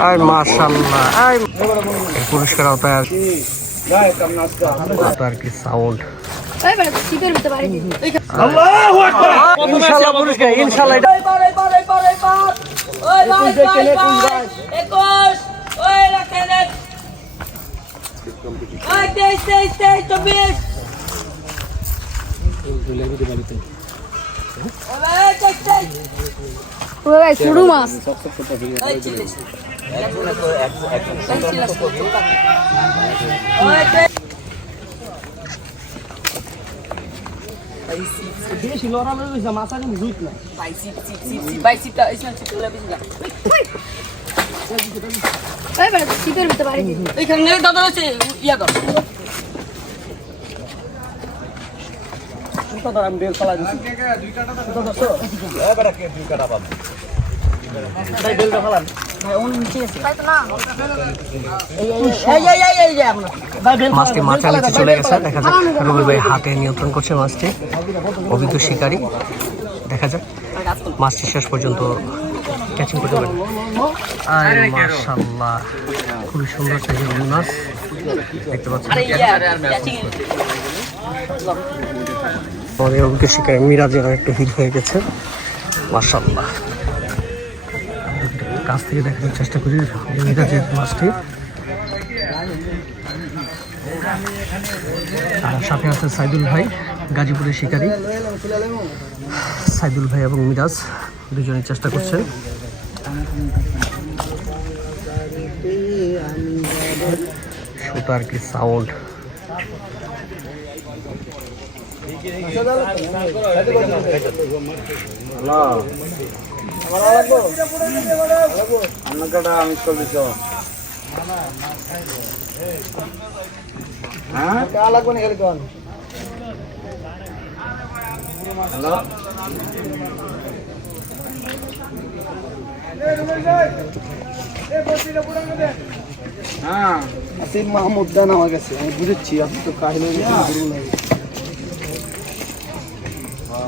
আয় মাশাল্লাহ এই পুরস্কার আওতায় আর আর কি সাউন্ড দিই ইনশাআল্লাহ পুরস্কার ইনশাআল্লাহ এটা ওই শুরু মাছ ওই বেটা শীতের ভিতরে বাড়ি দিই মাছটি মাচালিতে চলে গেছে দেখা যাক রুবেল ভাই হাতে নিয়ন্ত্রণ করছে মাছটি। অভিজ্ঞ শিকারী দেখা যাক। মাছটি শেষ পর্যন্ত ক্যাচিং করতে পারে। আরে মাশাআল্লাহ। খুবই সুন্দর সাইজের রুই মাছ। দেখতে পাচ্ছেন আমাদের শিকারী মিরাজের একটু হিট হয়ে গেছে। মাশাআল্লাহ। কাছ থেকে দেখানোর চেষ্টা করি। মিরাজের মাছটি। আর সাথে আছে সাইদুল ভাই, গাজীপুরের শিকারী। সাইদুল ভাই এবং মিরাজ দুজনে চেষ্টা করছেন। শুটার কি সাউন্ড আসিফ মাহমুদ দেন আমার কাছে আমি বুঝেছি আপনি তো কাহিনী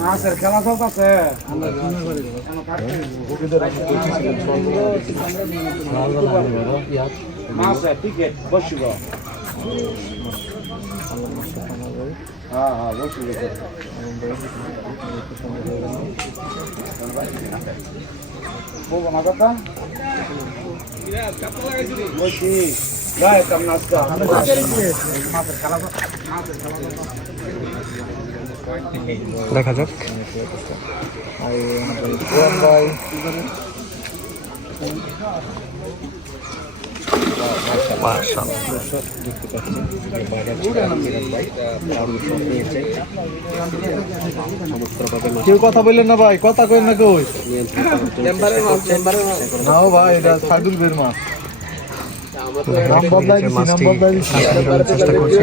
মাছের খেলা চলতেছে। মাছের টিকিট বসিব হ্যাঁ হ্যাঁ বসিব বলব না কথা। বলছি যাইতাম না আজকে দেখা যাক। মাশাআল্লাহ কেউ কথা বললেন না ভাই কথা কই না কই? নাও ভাই এটা সাইদুল বের মাছ চেষ্টা করছে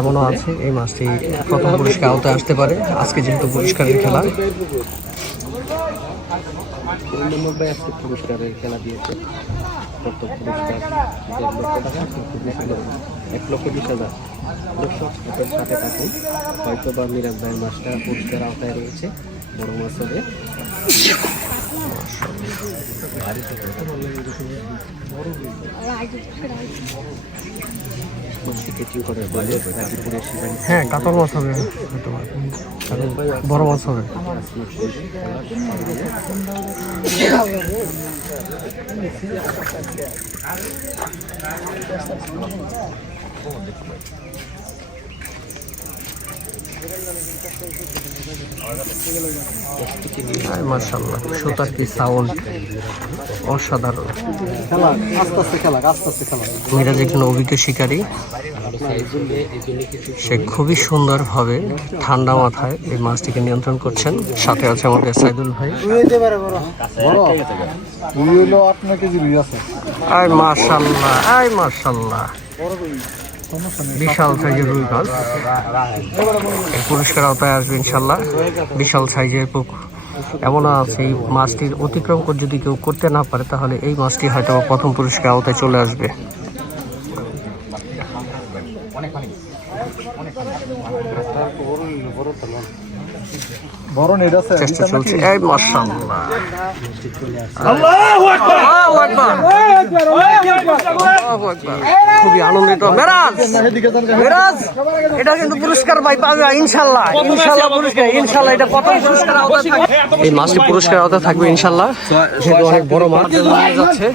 এমনও আছে এই মাছটি প্রথম পুরস্কার আওতায় আসতে পারে। আজকে যেহেতু পুরস্কারের খেলা। পুরস্কারের খেলা দিয়েছে। প্রথম পুরস্কার? এক লক্ষ বিশ হাজার। দর্শক সাথে থাকুন। হয়তো বা মিরাজ ভাই মাছটা পুরস্কার আওতায় রয়েছে বড় মাছ হবে হ্যাঁ কাতল মাছ হবে বড় মাছ হবে। মার্শাল্লাহ সুতার কি সাউন্ড অসাধারণ। খেলা আস্তে আস্তে খেলা আস্তে আস্তে খেলা মিরাজ একজন অভিজ্ঞ শিকারী। সে খুবই সুন্দরভাবে ঠান্ডা মাথায় এই মাছটিকে নিয়ন্ত্রণ করছেন। সাথে আছে আমাদের সাইদুল ভাই। আয় মার্শাল্লাহ আয় মার্শাল্লাহ বিশাল সাইজের রুই মাছ। পুরস্কার আওতায় আসবে ইনশাল্লাহ। বিশাল সাইজের পুকুর এমন আছে এই মাছটির অতিক্রম করে যদি কেউ করতে না পারে তাহলে এই মাছটি হয়তো প্রথম পুরস্কার আওতায় চলে আসবে। বড় চেষ্টা চলছে। এই মার্শাল্লাহ আল্লাহু আকবার! আল্লাহু আকবার। খুবই আনন্দিত। মেরাজ! মিরাজ! এটা কিন্তু পুরস্কার ভাই পাবে ইনশাল্লাহ। ইনশাল্লাহ পুরস্কার ইনশাল্লাহ এটা প্রথম পুরস্কার এই মাছটি পুরস্কার আওতায় থাকবে ইনশাল্লাহ। যেহেতু অনেক বড় মাছ যাচ্ছে।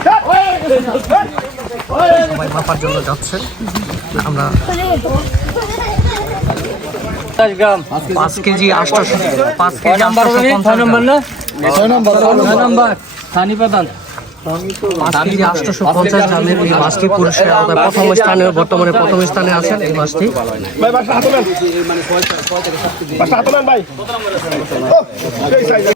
সবাই মাপার জন্য যাচ্ছে আমরা পাঁচ কেজি আটশো পাঁচ কেজি আটশো নম্বর না ছয় নম্বর। নাম্বার। সানি প্রধান। কেজি আটশোশো পঞ্চাশ গ্রামের এই মাছটি পুরস্কার আওতায় প্রথম স্থানে বর্তমানে প্রথম স্থানে আছেন এই মাছটি ভাই